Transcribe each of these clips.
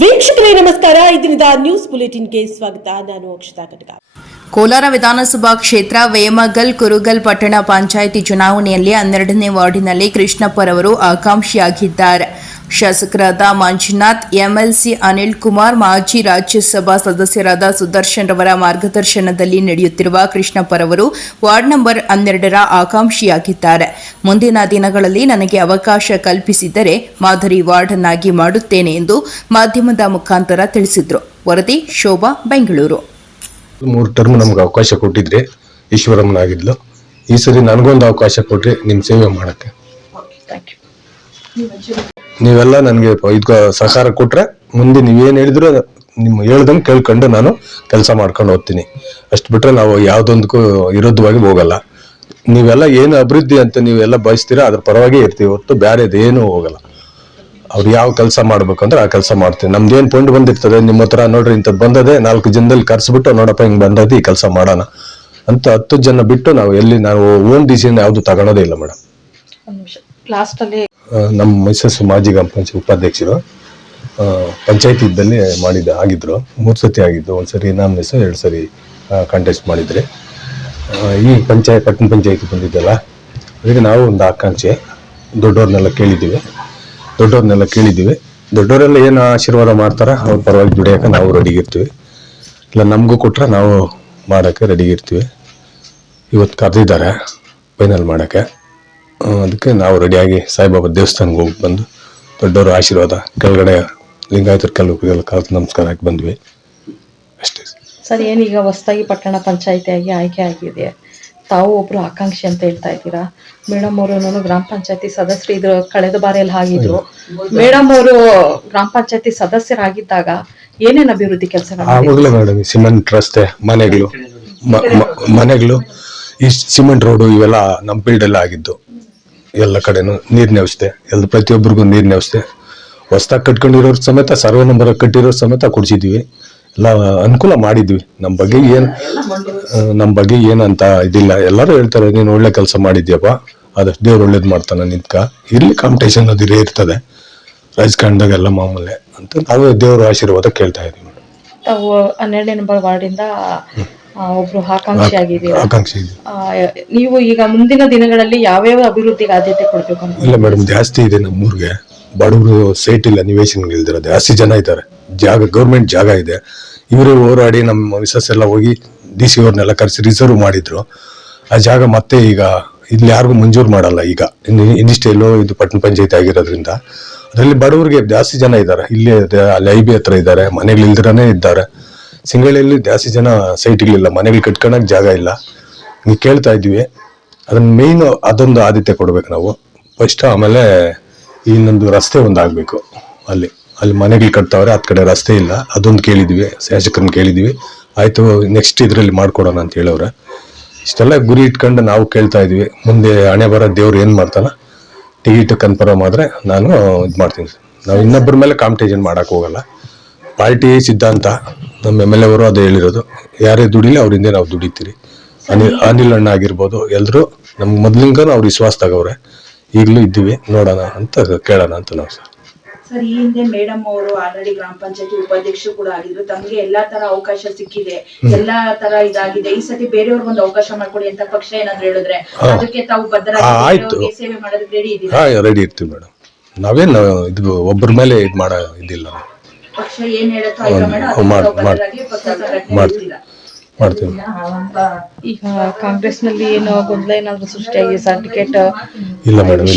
ವೀಕ್ಷಕರೇ ನಮಸ್ಕಾರ. ಇದರಿಂದ ನ್ಯೂಸ್ ಬುಲೆಟಿನ್ಗೆ ಸ್ವಾಗತ. ನಾನು ಅಕ್ಷತಾ ಕಟಕ. ಕೋಲಾರ ವಿಧಾನಸಭಾ ಕ್ಷೇತ್ರ ವೇಮಗಲ್ ಕುರುಗಲ್ ಪಟ್ಟಣ ಪಂಚಾಯಿತಿ ಚುನಾವಣೆಯಲ್ಲಿ 12ನೇ ವಾರ್ಡಿನಲ್ಲಿ ಕೃಷ್ಣಪ್ಪರವರು ಆಕಾಂಕ್ಷಿಯಾಗಿದ್ದಾರೆ. ಶಾಸಕರಾದ ಮಂಜುನಾಥ್, ಎಂಎಲ್ಸಿ ಅನಿಲ್ ಕುಮಾರ್, ಮಾಜಿ ರಾಜ್ಯಸಭಾ ಸದಸ್ಯರಾದ ಸುದರ್ಶನ್ ರವರ ಮಾರ್ಗದರ್ಶನದಲ್ಲಿ ನಡೆಯುತ್ತಿರುವ ಕೃಷ್ಣಪ್ಪರವರು ವಾರ್ಡ್ ನಂಬರ್ 12ರ ಆಕಾಂಕ್ಷಿಯಾಗಿದ್ದಾರೆ. ಮುಂದಿನ ದಿನಗಳಲ್ಲಿ ನನಗೆ ಅವಕಾಶ ಕಲ್ಪಿಸಿದರೆ ಮಾದರಿ ವಾರ್ಡ್ ಅನ್ನಾಗಿ ಮಾಡುತ್ತೇನೆ ಎಂದು ಮಾಧ್ಯಮದ ಮುಖಾಂತರ ತಿಳಿಸಿದರು. ವರದಿ ಶೋಭಾ, ಬೆಂಗಳೂರು. 3 ಟರ್ಮ್ ನಮ್ಗೆ ಅವಕಾಶ ಕೊಟ್ಟಿದ್ರೆ ಈಶ್ವರಮ್ಮನಾಗಿದ್ಲು. ಈ ಸರಿ ನನಗೊಂದು ಅವಕಾಶ ಕೊಟ್ರಿ ನಿಮ್ ಸೇವೆ ಮಾಡಕ್ಕೆ. ನೀವೆಲ್ಲ ನನಗೆ ಇದು ಸಹಕಾರ ಕೊಟ್ರೆ ಮುಂದೆ ನೀವೇನ್ ಹೇಳಿದ್ರು ನಿಮ್ ಹೇಳ್ದಂಗೆ ಕೇಳ್ಕೊಂಡು ನಾನು ಕೆಲಸ ಮಾಡ್ಕೊಂಡು ಹೋಗ್ತೀನಿ. ಅಷ್ಟು ಬಿಟ್ರೆ ನಾವು ಯಾವ್ದೊಂದಕ್ಕೂ ವಿರೋಧವಾಗಿ ಹೋಗಲ್ಲ. ನೀವೆಲ್ಲ ಏನು ಅಭಿವೃದ್ಧಿ ಅಂತ ನೀವೆಲ್ಲ ಬಯಸ್ತೀರಾ ಅದ್ರ ಪರವಾಗಿ ಇರ್ತೀವಿ ಹೊರತು ಬೇರೆದೇನು ಹೋಗಲ್ಲ. ಅವ್ರು ಯಾವ ಕೆಲಸ ಮಾಡ್ಬೇಕಂದ್ರೆ ಆ ಕೆಲಸ ಮಾಡ್ತೀವಿ. ನಮ್ದೇನ್ ಪಾಯಿಂಟ್ ಬಂದಿರ್ತದೆ ನಿಮ್ಮ ಹತ್ರ ನೋಡ್ರಿ ಇಂಥದ್ದು ಬಂದದೆ 4 ಜನದಲ್ಲಿ ಕರ್ಸ್ಬಿಟ್ಟು ನೋಡಪ್ಪ ಹಿಂಗ್ ಬಂದದ್ದು ಈ ಕೆಲಸ ಮಾಡೋಣ ಅಂತ 10 ಜನ ಬಿಟ್ಟು ನಾವು ಓನ್ ಡಿಸಿಷನ್ ಯಾವ್ದು ತಗೊಳೋದೇ ಇಲ್ಲ ಮೇಡಮ್. ನಮ್ಮ ಮಿಸಸ್ ಮಾಜಿ ಗ್ರಾಮ ಪಂಚಾಯತ್ ಉಪಾಧ್ಯಕ್ಷರು ಪಂಚಾಯತಿ ಇದ್ದಲ್ಲಿ ಆಗಿದ್ರು. 3 ಸತಿ ಆಗಿದ್ದು. 1 ಸರಿ ನಾಮಿನೇಷನ್, 2 ಸರಿ ಕಂಟೆಸ್ಟ್ ಮಾಡಿದ್ರೆ ಈ ಪಟ್ಟಣ ಪಂಚಾಯತಿ ಬಂದಿದ್ದಲ್ಲ ಅದಕ್ಕೆ ನಾವು ಒಂದು ಆಕಾಂಕ್ಷೆ ದೊಡ್ಡವ್ರನ್ನೆಲ್ಲ ಕೇಳಿದ್ದೀವಿ. ದೊಡ್ಡವರೆಲ್ಲ ಏನು ಆಶೀರ್ವಾದ ಮಾಡ್ತಾರ ಅವ್ರ ಪರವಾಗಿ ದುಡಿಯಕ್ಕೆ ನಾವು ರೆಡಿಗಿರ್ತೀವಿ. ಇಲ್ಲ ನಮಗೂ ಕೊಟ್ರೆ ನಾವು ಮಾಡೋಕ್ಕೆ ರೆಡಿಗಿರ್ತೀವಿ. ಇವತ್ತು ಕರೆದಿದ್ದಾರೆ ಫೈನಲ್ ಮಾಡೋಕ್ಕೆ. ಅದಕ್ಕೆ ನಾವು ರೆಡಿಯಾಗಿ ಸಾಯಿಬಾಬಾ ದೇವಸ್ಥಾನಕ್ಕೆ ಹೋಗಿ ಬಂದು ದೊಡ್ಡವರು ಆಶೀರ್ವಾದ ಕೆಳಗಡೆ ಲಿಂಗಾಯತರ ಕೆಲವು ಕಾಲಕ್ಕೆ ನಮಸ್ಕಾರ ಹಾಕಿ ಬಂದ್ವಿ ಅಷ್ಟೇ. ಸರ್, ಏನೀಗ ಹೊಸದಾಗಿ ಪಟ್ಟಣ ಪಂಚಾಯಿತಿಯಾಗಿ ಆಯ್ಕೆ ಆಗಿದೆ, ತಾವು ಒಬ್ರು ಆಕಾಂಕ್ಷಿ ಅಂತ ಹೇಳ್ತಾ ಇದ್ದೀರಾ. ಮೇಡಮ್ ಅವರು ಗ್ರಾಮ ಪಂಚಾಯತಿ ಸದಸ್ಯರು ಇದ್ರು, ಕಳೆದ ಬಾರಿಯಲ್ಲಿ ಆಗಿದ್ರು. ಮೇಡಮ್ ಅವರು ಗ್ರಾಮ ಪಂಚಾಯತಿ ಸದಸ್ಯರಾಗಿದ್ದಾಗ ಏನೇನು ಅಭಿವೃದ್ಧಿ ಕೆಲಸಗಳು? ಆವಾಗಲೇ ಮೇಡಮ್ ಸಿಮೆಂಟ್ ರಸ್ತೆ, ಮನೆಗಳು, ಈ ಸಿಮೆಂಟ್ ರೋಡು ಇವೆಲ್ಲ ನಮ್ಮ ಫೀಲ್ಡ್ ಎಲ್ಲ ಆಗಿದ್ದು. ಎಲ್ಲ ಕಡೆನೂ ನೀರಿನ ವ್ಯವಸ್ಥೆ, ಪ್ರತಿಯೊಬ್ಬರಿಗೂ ನೀರಿನ ವ್ಯವಸ್ಥೆ. ಹೊಸದಾಗಿ ಕಟ್ಕೊಂಡಿರೋರು ಸಮೇತ ಸರ್ವೆ ನಂಬರ್ ಕಟ್ಟಿರೋರು ಸಮೇತ ಕೊಡ್ಸಿದ್ವಿ. ಎಲ್ಲ ಅನುಕೂಲ ಮಾಡಿದ್ವಿ. ನಮ್ಮ ಬಗ್ಗೆ ಏನಂತ ಇದಿಲ್ಲ. ಎಲ್ಲರೂ ಹೇಳ್ತಾರೆ ನೀನು ಒಳ್ಳೆ ಕೆಲಸ ಮಾಡಿದ್ಯಪ್ಪ, ಅದಷ್ಟು ದೇವ್ರು ಒಳ್ಳೇದು ಮಾಡ್ತಾನೆ ನಿಂತ್ಕ. ಇಲ್ಲಿ ಕಾಂಪಿಟೇಷನ್ ಅದು ಇರ್ತದೆ ರಾಜಕಾರಣದಾಗೆಲ್ಲ ಮಾಮೂಲೆ ಅಂತ ನಾವು ದೇವ್ರ ಆಶೀರ್ವಾದ ಕೇಳ್ತಾ ಇದೀವಿ. ತಾವು 12ನೇ ನಂಬರ್ ವಾರ್ಡಿಂದ ಒಬ್ರು ಆಕಾಂಕ್ಷಿ. ನೀವು ಈಗ ಮುಂದಿನ ದಿನಗಳಲ್ಲಿ ಯಾವ್ಯಾವ ಅಭಿವೃದ್ಧಿಗೆ ಆದ್ಯತೆ ಕೊಡ್ಬೇಕು ಅಂತ? ಇಲ್ಲ ಮೇಡಮ್, ಜಾಸ್ತಿ ಇದೆ ನಮ್ಮೂರ್ಗೆ. ಬಡವರು ಸೈಟ್ ಇಲ್ಲ, ನಿವೇಶನ ಇಲ್ದಿರ ಜಾಸ್ತಿ ಜನ ಇದ್ದಾರೆ. ಗೌರ್ಮೆಂಟ್ ಜಾಗ ಇದೆ. ಇವರೇ ಹೋರಾಡಿ ನಮ್ಮ ಮಿಸಸ್ ಎಲ್ಲ ಹೋಗಿ DC ಅವ್ರನ್ನೆಲ್ಲ ಕರೆಸಿ ರಿಸರ್ವ್ ಮಾಡಿದ್ರು. ಆ ಜಾಗ ಮತ್ತೆ ಈಗ ಇಲ್ಲಿ ಯಾರಿಗೂ ಮಂಜೂರು ಮಾಡಲ್ಲ. ಈಗ ಇಂಡಿಸ್ಟ್ರಿಯಲ್ಲು ಇದು ಪಟ್ಟಣ ಪಂಚಾಯತಿ ಆಗಿರೋದ್ರಿಂದ ಅದರಲ್ಲಿ ಬಡವರಿಗೆ ಜಾಸ್ತಿ ಜನ ಇದ್ದಾರೆ. ಇಲ್ಲಿ ಅಲ್ಲಿ IB ಹತ್ರ ಇದ್ದಾರೆ, ಮನೆಗಳು ಇಲ್ದಿರಾನೇ ಇದ್ದಾರೆ. ಸಿಂಗಳಿಯಲ್ಲಿ ಜಾಸ್ತಿ ಜನ ಸೈಟ್ಗಳಿಲ್ಲ, ಮನೆಗಳು ಕಟ್ಕೊಳಕ್ ಜಾಗ ಇಲ್ಲ. ನೀವು ಕೇಳ್ತಾ ಇದ್ವಿ. ಅದನ್ನ ಮೇಯ್ನ್ ಅದೊಂದು ಆದ್ಯತೆ ಕೊಡ್ಬೇಕು ನಾವು ಫಸ್ಟ್. ಆಮೇಲೆ ಇನ್ನೊಂದು ರಸ್ತೆ ಒಂದು ಆಗ್ಬೇಕು. ಅಲ್ಲಿ ಮನೆಗಳು ಕಟ್ತಾವ್ರೆ, ಅದ್ ಕಡೆ ರಸ್ತೆ ಇಲ್ಲ. ಅದೊಂದು ಕೇಳಿದ್ವಿ, ಶಾಸಕರನ್ನ ಕೇಳಿದ್ವಿ. ಆಯ್ತು ನೆಕ್ಸ್ಟ್ ಇದ್ರಲ್ಲಿ ಮಾಡ್ಕೊಡೋಣ ಅಂತ ಹೇಳವ್ರೆ. ಇಷ್ಟೆಲ್ಲ ಗುರಿ ಇಟ್ಕೊಂಡು ನಾವು ಕೇಳ್ತಾ ಇದ್ವಿ. ಮುಂದೆ ಹಣೆ ಬರೋ ದೇವ್ರು ಏನ್ ಮಾಡ್ತಾನ, ಟಿಕೆಟ್ ಕನ್ಫರ್ಮ್ ಆದ್ರೆ ನಾನು ಇದು ಮಾಡ್ತೀನಿ. ನಾವು ಇನ್ನೊಬ್ಬರ ಮೇಲೆ ಕಾಂಪಿಟೇಷನ್ ಮಾಡಕ್ ಹೋಗಲ್ಲ. ಪಾರ್ಟಿ ಸಿದ್ಧಾಂತ. ನಮ್ಮ MLA ಅವರು ಅದು ಹೇಳಿರೋದು, ಯಾರೇ ದುಡಿಲಿ ಅವ್ರ ಹಿಂದೆ ನಾವು ದುಡಿತೀರಿ. ಅನಿಲ್ ಅಣ್ಣ ಆಗಿರ್ಬೋದು, ಎಲ್ರು ನಮ್ಗೆ ಮೊದ್ಲಿಂಗ ಅವ್ರು ವಿಶ್ವಾಸ ತಗವ್ರೆ. ಈಗಲೂ ಇದ್ದೀವಿ, ನೋಡೋಣ ಅಂತ ಕೇಳೋಣ ಅಂತ ನಾವು. ಸರ್, ಈ ಹಿಂದೆ ಮೇಡಮ್ ಅವರು ಆಲ್ರೆಡಿ ಗ್ರಾಮ ಪಂಚಾಯತಿ ಉಪಾಧ್ಯಕ್ಷರು ಕೂಡ ಆಗಿದ್ರು. ತಮಗೆ ಎಲ್ಲಾ ತರ ಅವಕಾಶ ಸಿಕ್ಕಿದೆ, ಎಲ್ಲಾ ತರ ಇದಾಗಿದೆ. ಈ ಸತಿ ಬೇರೆಯವ್ರಿಗೆ ಒಂದು ಅವಕಾಶ ಮಾಡ್ಕೊಡಿ ಅಂತ ಪಕ್ಷ ಏನಾದ್ರು ಹೇಳಿದ್ರೆ ಅದಕ್ಕೆ ತಾವು ಬದ್ಧರಾಗಿ ಸೇವೆ ಮಾಡೋದಕ್ಕೆ ರೆಡಿ ಇದ್ದೀರಾ? ರೆಡಿ ಇರ್ತೀವಿ ಮೇಡಮ್. ನಾವೇನು ಇದು ಒಬ್ಬರ ಮೇಲೆ ಇದು ಮಾಡೋ ಇದಿಲ್ಲ. ಪಕ್ಷ ಏನ್ ಹೇಳುತ್ತೋ ಮಾಡ್ತೀವಿ. ಈಗ ಕಾಂಗ್ರೆಸ್ ನಲ್ಲಿ ಏನೋ ಗೊಂದಲ ಏನಾದ್ರು ಸೃಷ್ಟಿಯಾಗಿ ಸರ್ಟಿಫಿಕೇಟ್ ಇಲ್ಲ ಮೇಡಮ್,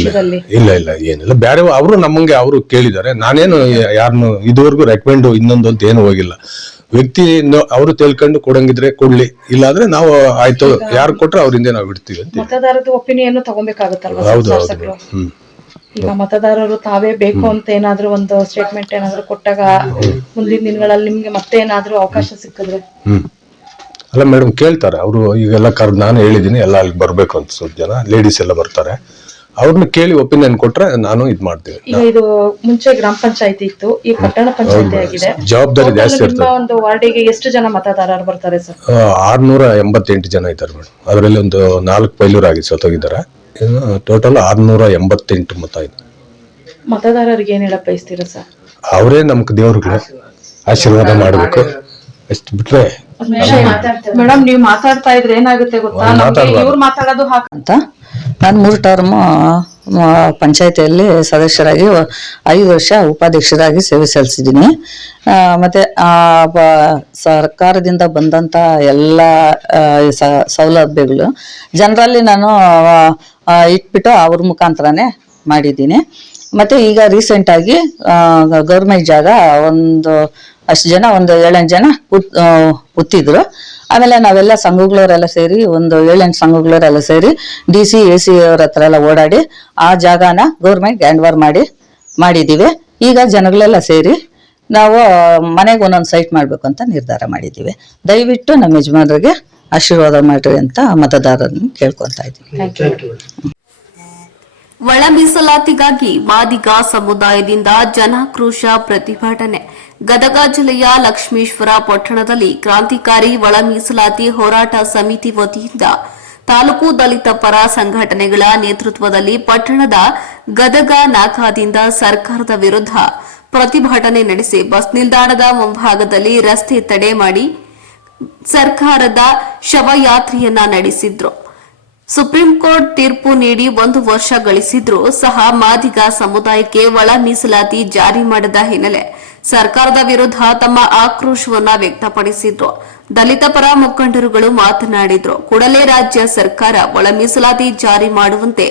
ಇಲ್ಲ ಏನಿಲ್ಲ. ಬೇರೆ ಅವರು ನಮ್ಮಂಗೆ ಅವರು ಕೇಳಿದ್ದಾರೆ. ನಾನೇನು ಯಾರನ್ನು ಇದುವರೆಗೂ ರೆಕಮೆಂಡ್ ಇನ್ನೊಂದು ಅಂತ ಏನು ಹೋಗಿಲ್ಲ. ವ್ಯಕ್ತಿ ಅವರು ತಿಳ್ಕೊಂಡು ಕೊಡಂಗಿದ್ರೆ ಕೊಡ್ಲಿ, ಇಲ್ಲಾಂದ್ರೆ ನಾವು ಆಯ್ತು ಯಾರು ಕೊಟ್ರೆ ಅವ್ರಿಂದ ನಾವು ಬಿಡ್ತೀವಿ ಅಂತ. ಮತದಾರರ ಒಪಿನಿಯನ್ ತಗೊಬೇಕಾಗುತ್ತಲ್ವಾ? ಹೌದು. ಈಗ ಮತದಾರರು ತಾವೇ ಬೇಕು ಅಂತ ಏನಾದ್ರು ಒಂದು ಸ್ಟೇಟ್ಮೆಂಟ್ ಏನಾದ್ರು ಕೊಟ್ಟಾಗ ಮುಂದಿನ ದಿನಗಳಲ್ಲಿ ನಿಮ್ಗೆ ಮತ್ತೆ ಏನಾದ್ರು ಅವಕಾಶ ಸಿಕ್ಕಿದ್ರೆ? ಅಲ್ಲ ಮೇಡಮ್, ಕೇಳ್ತಾರೆ ಅವರು. ಈಗೆಲ್ಲ ನಾನು ಹೇಳಿದೀನಿ ಎಲ್ಲ ಅಲ್ಲಿಗೆ ಬರ್ಬೇಕು ಅಂತ. ಸ್ವಲ್ಪ ಜನ ಲೇಡೀಸ್ ಎಲ್ಲ ಬರ್ತಾರೆ. ಅವ್ರನ್ನ ಕೇಳಿ ಒಪಿನಿಯನ್ ಕೊಟ್ರೆ ನಾನು ಇದ್ ಮಾಡ್ತೀನಿ. ಈಗ ಇದು ಮುಂಚೆ ಗ್ರಾಮ ಪಂಚಾಯತಿ ಇತ್ತು, ಈ ಪಟ್ಟಣ ಪಂಚಾಯತಿ ಆಗಿದೆ. ಜವಾಬ್ದಾರಿ ಜಾಸ್ತಿ ಇರ್ತದೆ. ಒಂದು ವಾರ್ಡಿಗೆ ಎಷ್ಟು ಜನ ಮತದಾರರು ಬರ್ತಾರೆ ಸರ್? 688 ಜನ ಇದ್ದಾರೆ ಮೇಡಮ್. ಅದರಲ್ಲಿ ಒಂದು 4 ಪೈಲೂರ್ ಆಗಿ ಸತ್ತೋಗಿದ್ದಾರೆ. ಟೋಟಲ್ 688 ಮತ ಇದೆ. ಮತದಾರರಿಗೆ ಏನ್ ಹೇಳಕ್ ಬಯಸ್ತೀರಾ ಸರ್? ಅವರೇ ನಮ್ಗೆ ದೇವ್ರುಗಳು ಆಶೀರ್ವಾದ ಮಾಡಬೇಕು. ಅಷ್ಟು ಬಿಟ್ರೆ ಮೇಡಮ್ ನೀವು ಮಾತಾಡ್ತಾ ಇದ್ರೆ ಏನಾಗುತ್ತೆ ಗೊತ್ತಾ, ಇವ್ರು ಮಾತಾಡೋದು ಅಂತ ನಾನು 3 ಟರ್ಮ್ ಪಂಚಾಯತಿಯಲ್ಲಿ ಸದಸ್ಯರಾಗಿ 5 ವರ್ಷ ಉಪಾಧ್ಯಕ್ಷರಾಗಿ ಸೇವೆ ಸಲ್ಲಿಸಿದ್ದೀನಿ. ಮತ್ತೆ ಸರ್ಕಾರದಿಂದ ಬಂದಂಥ ಎಲ್ಲ ಸೌಲಭ್ಯಗಳು ಜನರಲ್ಲಿ ನಾನು ಇಟ್ಬಿಟ್ಟು ಅವ್ರ ಮುಖಾಂತರನೇ ಮಾಡಿದ್ದೀನಿ. ಮತ್ತು ಈಗ ರೀಸೆಂಟಾಗಿ ಗೌರ್ಮೆಂಟ್ ಜಾಗ ಅಷ್ಟು ಜನ ಒಂದು 7-8 ಜನ ಉತ್ತಿದ್ರು. ಆಮೇಲೆ ನಾವೆಲ್ಲ ಸಂಘಗಳವರೆಲ್ಲ ಸೇರಿ ಒಂದು 7-8 ಸಂಘಗಳವರೆಲ್ಲ ಸೇರಿ DC AC ಅವ್ರ ಹತ್ರ ಎಲ್ಲ ಓಡಾಡಿ ಆ ಜಾಗನ ಗೌರ್ಮೆಂಟ್ ಹ್ಯಾಂಡ್ ಓವರ್ ಮಾಡಿದ್ದೀವಿ. ಈಗ ಜನಗಳೆಲ್ಲ ಸೇರಿ ನಾವು ಮನೆಗೆ ಒಂದೊಂದು ಸೈಟ್ ಮಾಡಬೇಕು ಅಂತ ನಿರ್ಧಾರ ಮಾಡಿದ್ದೀವಿ. ದಯವಿಟ್ಟು ನಮ್ಮ ಯಜಮಾನರಿಗೆ ಆಶೀರ್ವಾದ ಮಾಡ್ರಿ ಅಂತ ಮತದಾರರನ್ನು ಕೇಳ್ಕೊತಾ ಇದ್ದೀವಿ. ಒಳ ಮೀಸಲಾತಿಗಾಗಿ ಮಾದಿಗ ಸಮುದಾಯದಿಂದ ಜನಾಕ್ರೋಶ ಪ್ರತಿಭಟನೆ. ಗದಗ ಜಿಲ್ಲೆಯ ಲಕ್ಷ್ಮೇಶ್ವರ ಪಟ್ಟಣದಲ್ಲಿ ಕ್ರಾಂತಿಕಾರಿ ಒಳ ಮೀಸಲಾತಿ ಹೋರಾಟ ಸಮಿತಿ ವತಿಯಿಂದ ತಾಲೂಕು ದಲಿತ ಪರ ಸಂಘಟನೆಗಳ ನೇತೃತ್ವದಲ್ಲಿ ಪಟ್ಟಣದ ಗದಗ ನಾಕಾದಿಂದ ಸರ್ಕಾರದ ವಿರುದ್ಧ ಪ್ರತಿಭಟನೆ ನಡೆಸಿ ಬಸ್ ನಿಲ್ದಾಣದ ಮುಂಭಾಗದಲ್ಲಿ ರಸ್ತೆ ತಡೆ ಮಾಡಿ ಸರ್ಕಾರದ ಶವಯಾತ್ರೆಯನ್ನ ನಡೆಸಿದ್ರು. ಸುಪ್ರೀಂ ಕೋರ್ಟ್ ತೀರ್ಪು ನೀಡಿ 1 ವರ್ಷ ಗಳಿಸಿದ್ರೂ ಸಹ ಮಾದಿಗ ಸಮುದಾಯಕ್ಕೆ ಒಳ ಮೀಸಲಾತಿ ಜಾರಿ ಮಾಡದ ಹಿನ್ನೆಲೆ ಸರ್ಕಾರದ ವಿರುದ್ಧ ತಮ್ಮ ಆಕ್ರೋಶವನ್ನ ವ್ಯಕ್ತಪಡಿಸಿದ್ರು. ದಲಿತ ಪರ ಮುಖಂಡರುಗಳು ಮಾತನಾಡಿದ್ರು. ಕೂಡಲೇ ರಾಜ್ಯ ಸರ್ಕಾರ ಒಳ ಮೀಸಲಾತಿ ಜಾರಿ ಮಾಡುವಂತೆ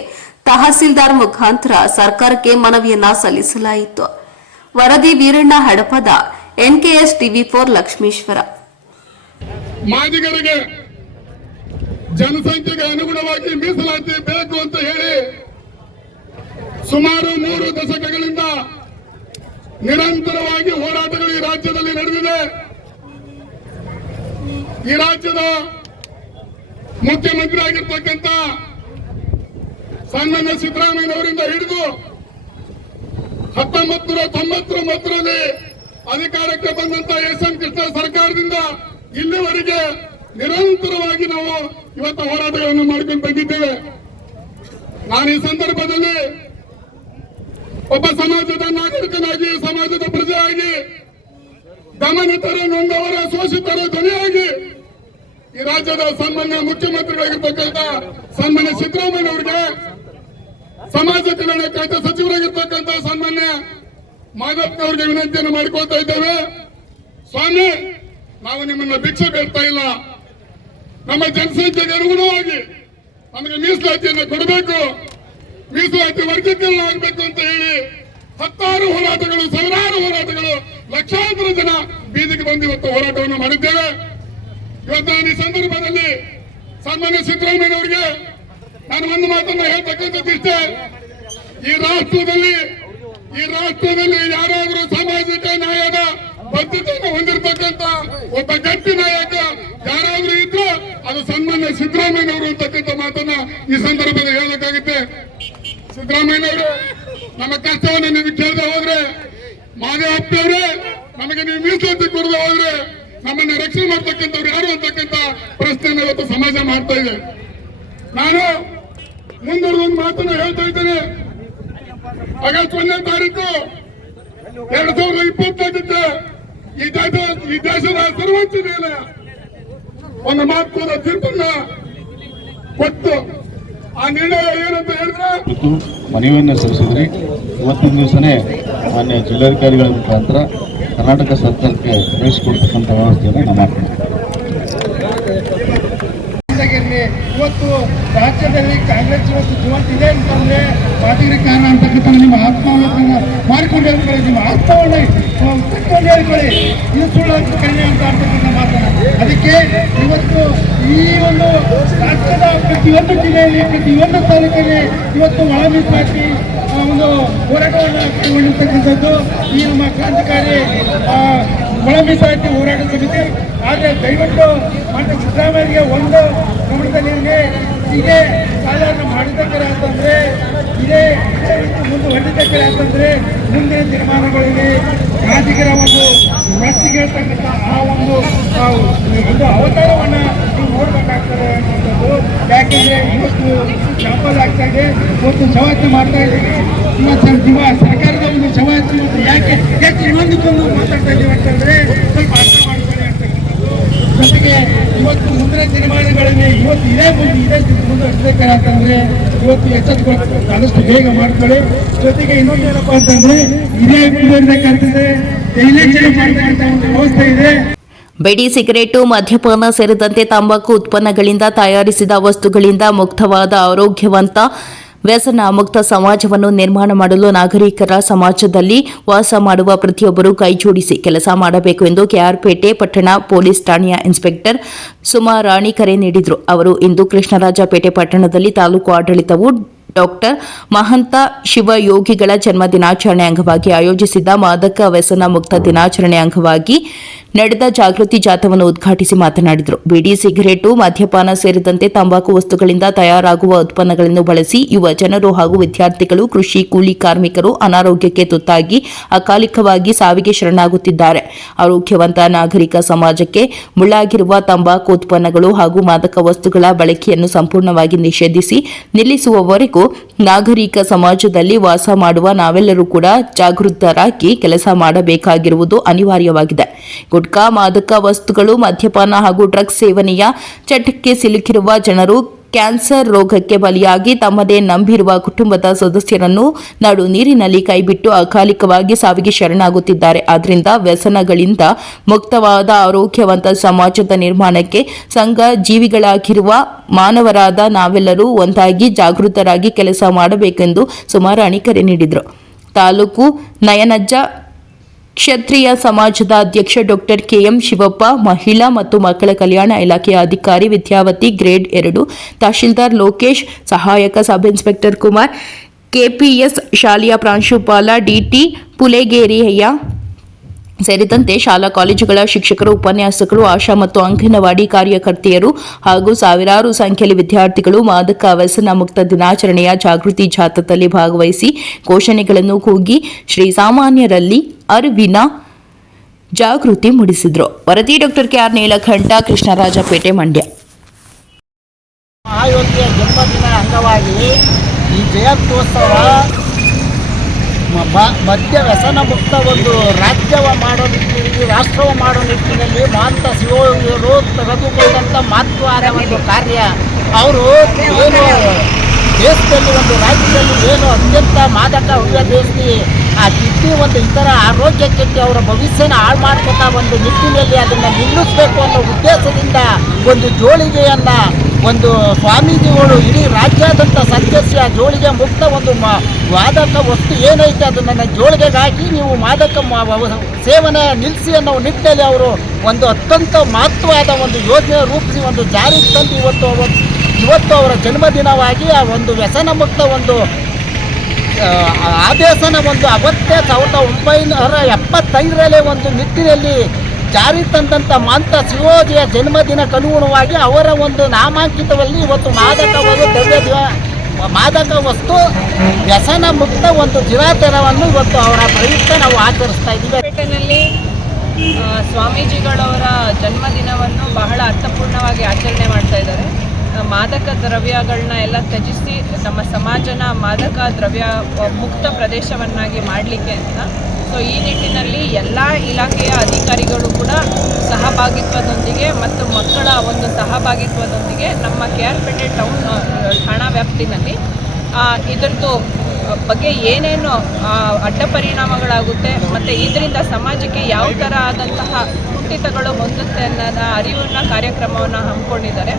ತಹಸೀಲ್ದಾರ್ ಮುಖಾಂತರ ಸರ್ಕಾರಕ್ಕೆ ಮನವಿಯನ್ನ ಸಲ್ಲಿಸಲಾಯಿತು. ವರದಿ ವೀರಣ್ಣ ಹಡಪದ, NKS TV4 ಲಕ್ಷ್ಮೇಶ್ವರ. ಮಾದಿಗರಿಗೆ ಜನಸಂಖ್ಯೆಗೆ ಅನುಗುಣವಾಗಿ ಮೀಸಲಾತಿ ಬೇಕು ಅಂತ ಹೇಳಿ ಸುಮಾರು 3 ದಶಕಗಳಿಂದ ನಿರಂತರವಾಗಿ ಹೋರಾಟಗಳು ಈ ರಾಜ್ಯದಲ್ಲಿ ನಡೆದಿದೆ. ಈ ರಾಜ್ಯದ ಮುಖ್ಯಮಂತ್ರಿ ಆಗಿರ್ತಕ್ಕಂಥ ಸನ್ಮಾನ್ಯ ಸಿದ್ದರಾಮಯ್ಯನವರಿಂದ ಹಿಡಿದು 1999ರಲ್ಲಿ ಅಧಿಕಾರಕ್ಕೆ ಬಂದಂತ SN ಕೃಷ್ಣ ಸರ್ಕಾರದಿಂದ ಇಲ್ಲಿವರೆಗೆ ನಿರಂತರವಾಗಿ ನಾವು ಇವತ್ತು ಹೋರಾಟಗಳನ್ನು ಮಾಡಿಕೊಂಡು ಬಂದಿದ್ದೇವೆ. ನಾನು ಈ ಸಂದರ್ಭದಲ್ಲಿ ಒಬ್ಬ ಸಮಾಜದ ನಾಗರಿಕನಾಗಿ, ಸಮಾಜದ ಪ್ರಜೆಯಾಗಿ, ದಮನಿತರ, ನೊಂದವರ, ಶೋಷಿತರ ಧ್ವನಿಯಾಗಿ ಈ ರಾಜ್ಯದ ಸನ್ಮಾನ್ಯ ಮುಖ್ಯಮಂತ್ರಿಗಳಾಗಿರ್ತಕ್ಕಂಥ ಸನ್ಮಾನ್ಯ ಸಿದ್ದರಾಮಯ್ಯನವರಿಗೆ, ಸಮಾಜ ಕಲ್ಯಾಣ ಖಾತೆ ಸಚಿವರಾಗಿರ್ತಕ್ಕಂಥ ಸನ್ಮಾನ್ಯ ಮಾಧವನವರಿಗೆ ವಿನಂತಿಯನ್ನು ಮಾಡಿಕೊಳ್ತಾ ಇದ್ದೇವೆ. ಸ್ವಾಮಿ, ನಾವು ನಿಮ್ಮನ್ನ ಭಿಕ್ಷೆ ಬೇಡ್ತಾ ಇಲ್ಲ. ನಮ್ಮ ಜನಸಂಖ್ಯೆಗೆ ಅನುಗುಣವಾಗಿ ನಮಗೆ ಮೀಸಲಾತಿಯನ್ನು ಕೊಡಬೇಕು, ಮೀಸಲಾತಿ ವರ್ಗೀಕರಣ ಆಗಬೇಕು ಅಂತ ಹೇಳಿ 10 ಹೋರಾಟಗಳು, 16 ಹೋರಾಟಗಳು, ಲಕ್ಷಾಂತರ ಜನ ಬೀದಿಗೆ ಬಂದು ಇವತ್ತು ಹೋರಾಟವನ್ನು ಮಾಡಿದ್ದೇವೆ. ಇವತ್ತು ನಾನು ಈ ಸಂದರ್ಭದಲ್ಲಿ ಸನ್ಮಾನ್ಯ ಸಿದ್ದರಾಮಯ್ಯನವರಿಗೆ ನಾನು ಒಂದು ಮಾತನ್ನ ಹೇಳ್ತಕ್ಕಂಥದ್ದಿಷ್ಟೇ. ಈ ರಾಷ್ಟ್ರದಲ್ಲಿ ಯಾರಾದರೂ ಸಾಮಾಜಿಕ ನ್ಯಾಯದ ಬದ್ಧತೆಯನ್ನು ಹೊಂದಿರತಕ್ಕಂತ ಒಬ್ಬ ಗಟ್ಟಿ ನಾಯಕ ಯಾರಾದ್ರೂ ಇದ್ರೆ ಅದು ಸನ್ಮಾನ್ಯ ಸಿದ್ದರಾಮಯ್ಯನವರು ಅಂತಕ್ಕಂಥ ಮಾತನ್ನ ಈ ಸಂದರ್ಭದಲ್ಲಿ ಹೇಳಬೇಕಾಗುತ್ತೆ. ಸಿದ್ದರಾಮಯ್ಯನವರು ನಮ್ಮ ಕಷ್ಟವನ್ನು ನೀವು ಕೇಳದೆ ಹೋದ್ರೆ, ಮಾದೇವಪ್ಪನವರೇ ನಮಗೆ ನೀವು ಮೀಸಲಾತಿ ಕೊಡದೆ ಹೋದ್ರೆ ನಮ್ಮನ್ನ ರಕ್ಷಣೆ ಮಾಡ್ತಕ್ಕಂಥವ್ರು ಯಾರು ಅಂತಕ್ಕಂಥ ಪ್ರಶ್ನೆಯನ್ನು ಇವತ್ತು ಸಮಾಜ ಮಾಡ್ತಾ ಇದೆ. ನಾನು ಮುಂದುವರೆದ ಮಾತನ್ನು ಹೇಳ್ತಾ ಇದ್ದೇನೆ. ಆಗಸ್ಟ್ 1ನೇ ತಾರೀಕು 2024 ಈ ದೇಶದ ಸರ್ವೋಚ್ಚ ನ್ಯಾಯಾಲಯ ಒಂದು ಮಹತ್ವದ ತೀರ್ಪನ್ನ ಕೊಟ್ಟು ಆ ನಿರ್ಣಯ ಏನಂತ ಹೇಳಿದ್ರೆ ಮನವಿಯನ್ನು ಸಲ್ಲಿಸಿದ್ರೆ ಇವತ್ತಿನ ದಿವಸನೇ ಮಾನ್ಯ ಜಿಲ್ಲಾಧಿಕಾರಿಗಳ ಮುಖಾಂತರ ಕರ್ನಾಟಕ ಸರ್ಕಾರಕ್ಕೆ ಕಳಿಸಿಕೊಡ್ತಕ್ಕಂಥ ವ್ಯವಸ್ಥೆಯನ್ನು ನಾವು ಮಾಡ್ತೀವಿ. ಇವತ್ತು ರಾಜ್ಯದಲ್ಲಿ ಕಾಂಗ್ರೆಸ್ ಇವತ್ತು ಜೀವಂತಿದೆ ಅಂತಂದ್ರೆ ಮಾದಿಗರಿಗೆ ಕಾರಣ ಅಂತಕ್ಕಂಥ ನಿಮ್ಮ ಆತ್ಮವನ್ನು ಮಾಡಿಕೊಂಡು ಹೇಳ್ಕೊಳ್ಳಿ, ನಿಮ್ಮ ಆತ್ಮವನ್ನು ತಕ್ಕೊಂಡು ಹೇಳ್ಕೊಳ್ಳಿ. ಇದು ಸುಳ್ಳು ಕಡಿಮೆ ಅಂತ ಅಂತಕ್ಕಂಥ ಮಾತನ್ನ. ಅದಕ್ಕೆ ಇವತ್ತು ಈ ಒಂದು ರಾಜ್ಯದ ಪ್ರತಿಯೊಂದು ಜಿಲ್ಲೆಯಲ್ಲಿ, ಪ್ರತಿಯೊಂದು ತಾಲೂಕಲ್ಲಿ ಇವತ್ತು ಒಳ ಮೀಸಲಾತಿ ಒಂದು ಹೋರಾಟವನ್ನು ಕೈಗೊಂಡಿರ್ತಕ್ಕಂಥದ್ದು ಈ ನಮ್ಮ ಕ್ರಾಂತಿಕಾರಿ ಒಳ ಮೀಸಲಾತಿ ಹೋರಾಟ ಸಮಿತಿ. ಆದರೆ ದಯವಿಟ್ಟು ಮಾನ್ಯ ಸಿದ್ದರಾಮಯ್ಯಗೆ ಒಂದು ಗಮನದಲ್ಲಿ ಹೀಗೆ ಸಾಲವನ್ನು ಮಾಡಿದ್ದಕ್ಕರೆ ಅಂತಂದ್ರೆ, ಇದೇ ಮುಂದೆ ಹೊಂದಿದ್ದಕ್ಕರೆ ಅಂತಂದ್ರೆ ಮುಂದಿನ ತೀರ್ಮಾನಗಳಿಗೆ ಮಾದಿಗರ ಒಂದು ಮನಸ್ಸಿಗೆಳ್ತಕ್ಕಂಥ ಆ ಒಂದು ಅವತಾರವನ್ನು ನೀವು ನೋಡ್ಬೇಕಾಗ್ತದೆ ಅನ್ನೋದು. ಯಾಕೆಂದ್ರೆ ಇವತ್ತು ಶಾಂಪಲ್ ಆಗ್ತಾ ಇದೆ, ಇವತ್ತು ಶವಹತ್ಯೆ ಮಾಡ್ತಾ ಇದ್ದೀವಿ. ಇವತ್ತು ಸರ್ಕಾರದ ಒಂದು ಶವಹತ್ಯೆ ಇವತ್ತು ಯಾಕೆ ಇನ್ನೊಂದಕ್ಕೊಂದು ಮಾತಾಡ್ತಾ ಇದೀವಿ ಅಂತಂದ್ರೆ ಸ್ವಲ್ಪ ಅರ್ಥ ಮಾಡ್ಕೊಳ್ಳಿ ಅಂತಕ್ಕಂಥದ್ದು. ಜೊತೆಗೆ ಇವತ್ತು ಮುಂದಿನ ದಿನಮಾನಗಳಲ್ಲಿ ಇವತ್ತು ಇದೇ ಮುಂದುವರಿಸಬೇಕಾರೆ ಅಂತಂದ್ರೆ ಇವತ್ತು ಎಚ್ಚೆತ್ತುಕೊಳ್ಳಿ, ಆದಷ್ಟು ಬೇಗ ಮಾಡ್ಕೊಳ್ಳಿ. ಜೊತೆಗೆ ಇನ್ನೊಂದೇನಪ್ಪ ಅಂತಂದ್ರೆ ಇದೇ ಮುಂದುವರಿಸಬೇಕಂತಂದ್ರೆ ಇಲೆಕ್ಷನ್ ಮಾಡ್ತಕ್ಕಂಥ ಒಂದು ವ್ಯವಸ್ಥೆ ಇದೆ. ಬೀಡಿ, ಸಿಗರೇಟು, ಮದ್ಯಪಾನ ಸೇರಿದಂತೆ ತಂಬಾಕು ಉತ್ಪನ್ನಗಳಿಂದ ತಯಾರಿಸಿದ ವಸ್ತುಗಳಿಂದ ಮುಕ್ತವಾದ ಆರೋಗ್ಯವಂತ ವ್ಯಸನ ಮುಕ್ತ ಸಮಾಜವನ್ನು ನಿರ್ಮಾಣ ಮಾಡಲು ನಾಗರಿಕರ ಸಮಾಜದಲ್ಲಿ ವಾಸ ಮಾಡುವ ಪ್ರತಿಯೊಬ್ಬರು ಕೈಜೋಡಿಸಿ ಕೆಲಸ ಮಾಡಬೇಕು ಎಂದು ಕೆಆರ್ಪೇಟೆ ಪಟ್ಟಣ ಪೊಲೀಸ್ ಠಾಣೆಯ ಇನ್ಸ್ಪೆಕ್ಟರ್ ಸುಮಾ ರಾಣಿ ಕರೆ ನೀಡಿದರು. ಅವರು ಇಂದು ಕೃಷ್ಣರಾಜಪೇಟೆ ಪಟ್ಟಣದಲ್ಲಿ ತಾಲೂಕು ಆಡಳಿತವು ಡಾಕ್ಟರ್ ಮಹಂತ ಶಿವಯೋಗಿಗಳ ಜನ್ಮ ದಿನಾಚರಣೆ ಅಂಗವಾಗಿ ಆಯೋಜಿಸಿದ್ದ ಮಾದಕ ವ್ಯಸನ ಮುಕ್ತ ದಿನಾಚರಣೆ ಅಂಗವಾಗಿ ನಡೆದ ಜಾಗೃತಿ ಜಾಥಾವನ್ನು ಉದ್ಘಾಟಿಸಿ ಮಾತನಾಡಿದರು. ಬೀಡಿ, ಸಿಗರೇಟು, ಮದ್ಯಪಾನ ಸೇರಿದಂತೆ ತಂಬಾಕು ವಸ್ತುಗಳಿಂದ ತಯಾರಾಗುವ ಉತ್ಪನ್ನಗಳನ್ನು ಬಳಸಿ ಯುವ ಜನರು ಹಾಗೂ ವಿದ್ಯಾರ್ಥಿಗಳು, ಕೃಷಿ ಕೂಲಿ ಕಾರ್ಮಿಕರು ಅನಾರೋಗ್ಯಕ್ಕೆ ತುತ್ತಾಗಿ ಅಕಾಲಿಕವಾಗಿ ಸಾವಿಗೆ ಶರಣಾಗುತ್ತಿದ್ದಾರೆ. ಆರೋಗ್ಯವಂತ ನಾಗರಿಕ ಸಮಾಜಕ್ಕೆ ಮುಳ್ಳಾಗಿರುವ ತಂಬಾಕು ಉತ್ಪನ್ನಗಳು ಹಾಗೂ ಮಾದಕ ವಸ್ತುಗಳ ಬಳಕೆಯನ್ನು ಸಂಪೂರ್ಣವಾಗಿ ನಿಷೇಧಿಸಿ ನಿಲ್ಲಿಸುವವರೆಗೂ ನಾಗರಿಕ ಸಮಾಜದಲ್ಲಿ ವಾಸ ಮಾಡುವ ನಾವೆಲ್ಲರೂ ಕೂಡ ಜಾಗೃತರಾಗಿ ಕೆಲಸ ಮಾಡಬೇಕಾಗಿರುವುದು ಅನಿವಾರ್ಯವಾಗಿದೆ. ಗುಟ್ಕಾ, ಮಾದಕ ವಸ್ತುಗಳು, ಮದ್ಯಪಾನ ಹಾಗೂ ಡ್ರಗ್ಸ್ ಸೇವನೆಯ ಚಟಕ್ಕೆ ಸಿಲುಕಿರುವ ಜನರು ಕ್ಯಾನ್ಸರ್ ರೋಗಕ್ಕೆ ಬಲಿಯಾಗಿ ತಮ್ಮದೇ ನಂಬಿರುವ ಕುಟುಂಬದ ಸದಸ್ಯರನ್ನು ನಡು ನೀರಿನಲ್ಲಿ ಕೈಬಿಟ್ಟು ಅಕಾಲಿಕವಾಗಿ ಸಾವಿಗೆ ಶರಣಾಗುತ್ತಿದ್ದಾರೆ. ಆದ್ದರಿಂದ ವ್ಯಸನಗಳಿಂದ ಮುಕ್ತವಾದ ಆರೋಗ್ಯವಂತ ಸಮಾಜದ ನಿರ್ಮಾಣಕ್ಕೆ ಸಂಘ ಜೀವಿಗಳಾಗಿರುವ ಮಾನವರಾದ ನಾವೆಲ್ಲರೂ ಒಂದಾಗಿ ಜಾಗೃತರಾಗಿ ಕೆಲಸ ಮಾಡಬೇಕೆಂದು ಸುಮಾರಾಣಿ ಕರೆ ನೀಡಿದರು. ತಾಲೂಕು ನಯನಜ್ಜ ಕ್ಷತ್ರಿಯ ಸಮಾಜದ ಅಧ್ಯಕ್ಷ ಡಾಕ್ಟರ್ ಕೆಎಂ ಶಿವಪ್ಪ, ಮಹಿಳಾ ಮತ್ತು ಮಕ್ಕಳ ಕಲ್ಯಾಣ ಇಲಾಖೆಯ ಅಧಿಕಾರಿ ವಿದ್ಯಾವತಿ ಗ್ರೇಡ್ 2, ತಹಶೀಲ್ದಾರ್ ಲೋಕೇಶ್, ಸಹಾಯಕ ಸಬ್ ಇನ್ಸ್ಪೆಕ್ಟರ್ ಕುಮಾರ್, ಕೆಪಿಎಸ್ ಶಾಲೆಯ ಪ್ರಾಂಶುಪಾಲ ಡಿಟಿ ಪುಲೆಗೇರಿಯ ಸೇರಿದಂತೆ ಶಾಲಾ ಕಾಲೇಜುಗಳ ಶಿಕ್ಷಕರು, ಉಪನ್ಯಾಸಕರು, ಆಶಾ ಮತ್ತು ಅಂಗನವಾಡಿ ಕಾರ್ಯಕರ್ತೆಯರು ಹಾಗೂ ಸಾವಿರಾರು ಸಂಖ್ಯೆಯಲ್ಲಿ ವಿದ್ಯಾರ್ಥಿಗಳು ಮಾದಕ ವ್ಯಸನ ಮುಕ್ತ ದಿನಾಚರಣೆಯ ಜಾಗೃತಿ ಜಾಥಾದಲ್ಲಿ ಭಾಗವಹಿಸಿ ಘೋಷಣೆಗಳನ್ನು ಕೂಗಿ ಶ್ರೀಸಾಮಾನ್ಯರಲ್ಲಿ ಅರಿವಿನ ಜಾಗೃತಿ ಮೂಡಿಸಿದರು. ವರದಿ ಡಾಕ್ಟರ್ ಕೆಆರ್ ನೀಲಕಂಠ, ಕೃಷ್ಣರಾಜಪೇಟೆ, ಮಂಡ್ಯ. ಮಹಾಯೋಗಿಯ ಜನ್ಮದಿನ ಅಂಗವಾಗಿ ಈ ಜಯಂತ್ಯೋತ್ಸವ ಮದ್ಯ ವ್ಯಸನ ಮುಕ್ತ ಒಂದು ರಾಜ್ಯವ ಮಾಡೋ ನಿಟ್ಟಿನಲ್ಲಿ, ರಾಷ್ಟ್ರವ ಮಾಡೋ ನಿಟ್ಟಿನಲ್ಲಿ ಮಹಂತ ಶಿವಯೋಗಿಯವರು ತೆಗೆದುಕೊಂಡಂಥ ಮಹತ್ವದ ಒಂದು ಕಾರ್ಯ. ಅವರು ಏನು ದೇಶದಲ್ಲಿ ಒಂದು ರಾಜ್ಯದಲ್ಲಿ ಏನು ಅತ್ಯಂತ ಮಾದಕ ಉಪಯೋಗಿಸಿ ಆ ಕಿಡ್ನಿ ಒಂದು ಇತರ ಆರೋಗ್ಯ ಕೆಟ್ಟಿ ಅವರ ಭವಿಷ್ಯನ ಹಾಳು ಮಾಡ್ಕೊತಾ ಒಂದು ನಿಟ್ಟಿನಲ್ಲಿ ಅದನ್ನು ನಿಲ್ಲಿಸಬೇಕು ಅನ್ನೋ ಉದ್ದೇಶದಿಂದ ಒಂದು ಜೋಳಿಗೆಯನ್ನು ಒಂದು ಸ್ವಾಮೀಜಿಗಳು ಇಡೀ ರಾಜ್ಯಾದ್ಯಂತ ಸದಸ್ಯ ಜೋಳಿಗೆ ಮುಕ್ತ ಒಂದು ಮಾದಕ ವಸ್ತು ಏನೈತೆ ಅದನ್ನು ಜೋಳಿಗೆಗೆ ಹಾಕಿ ನೀವು ಮಾದಕ ಸೇವನೆ ನಿಲ್ಲಿಸಿ ಅನ್ನೋ ನಿಟ್ಟಿನಲ್ಲಿ ಅವರು ಒಂದು ಅತ್ಯಂತ ಮಹತ್ವವಾದ ಒಂದು ಯೋಜನೆ ರೂಪಿಸಿ ಒಂದು ಜಾರಿಗೆ ತಂದು ಇವತ್ತು ಅವರ ಜನ್ಮದಿನವಾಗಿ ಆ ಒಂದು ವ್ಯಸನ ಮುಕ್ತ ಒಂದು ಆದೇಶನ ಒಂದು ಅವತ್ತೇ 1975ರಲ್ಲಿ ಒಂದು ನಿಟ್ಟಿನಲ್ಲಿ ಜಾರಿ ತಂದಂಥ ಮಹಂತ ಶಿವಯೋಗಿಯ ಜನ್ಮದಿನಕ್ಕೆ ಅನುಗುಣವಾಗಿ ಅವರ ಒಂದು ನಾಮಾಂಕಿತದಲ್ಲಿ ಇವತ್ತು ಮಾದಕ ವಸ್ತು ವ್ಯಸನ ಮುಕ್ತ ಒಂದು ದಿನಾಚರಣೆಯನ್ನು ಇವತ್ತು ಅವರ ಪ್ರಯುಕ್ತ ನಾವು ಆಚರಿಸ್ತಾ ಇದ್ದೀವಿ. ಪೇಟೆನಲ್ಲಿ ಸ್ವಾಮೀಜಿಗಳವರ ಜನ್ಮದಿನವನ್ನು ಬಹಳ ಅರ್ಥಪೂರ್ಣವಾಗಿ ಆಚರಣೆ ಮಾಡ್ತಾ ಇದ್ದಾರೆ. ಮಾದಕ ದ್ರವ್ಯಗಳನ್ನ ಎಲ್ಲ ತ್ಯಜಿಸಿ ನಮ್ಮ ಸಮಾಜನ ಮಾದಕ ದ್ರವ್ಯ ಮುಕ್ತ ಪ್ರದೇಶವನ್ನಾಗಿ ಮಾಡಲಿಕ್ಕೆ ಅಂತ. ಸೊ ಈ ನಿಟ್ಟಿನಲ್ಲಿ ಎಲ್ಲ ಇಲಾಖೆಯ ಅಧಿಕಾರಿಗಳು ಕೂಡ ಸಹಭಾಗಿತ್ವದೊಂದಿಗೆ ಮತ್ತು ಮಕ್ಕಳ ಒಂದು ಸಹಭಾಗಿತ್ವದೊಂದಿಗೆ ನಮ್ಮ ಕೆಆರ್ಪೇಟೆ ಟೌನ್ ಠಾಣಾ ವ್ಯಾಪ್ತಿನಲ್ಲಿ ಇದರದ್ದು ಬಗ್ಗೆ ಏನೇನು ಅಡ್ಡ ಪರಿಣಾಮಗಳಾಗುತ್ತೆ ಮತ್ತು ಇದರಿಂದ ಸಮಾಜಕ್ಕೆ ಯಾವ ಥರ ಆದಂತಹ ಕುಂಠಿತಗಳು ಹೊಂದುತ್ತೆ ಅನ್ನೋದ ಅರಿವಿನ ಕಾರ್ಯಕ್ರಮವನ್ನು ಹಮ್ಮಿಕೊಂಡಿದ್ದಾರೆ.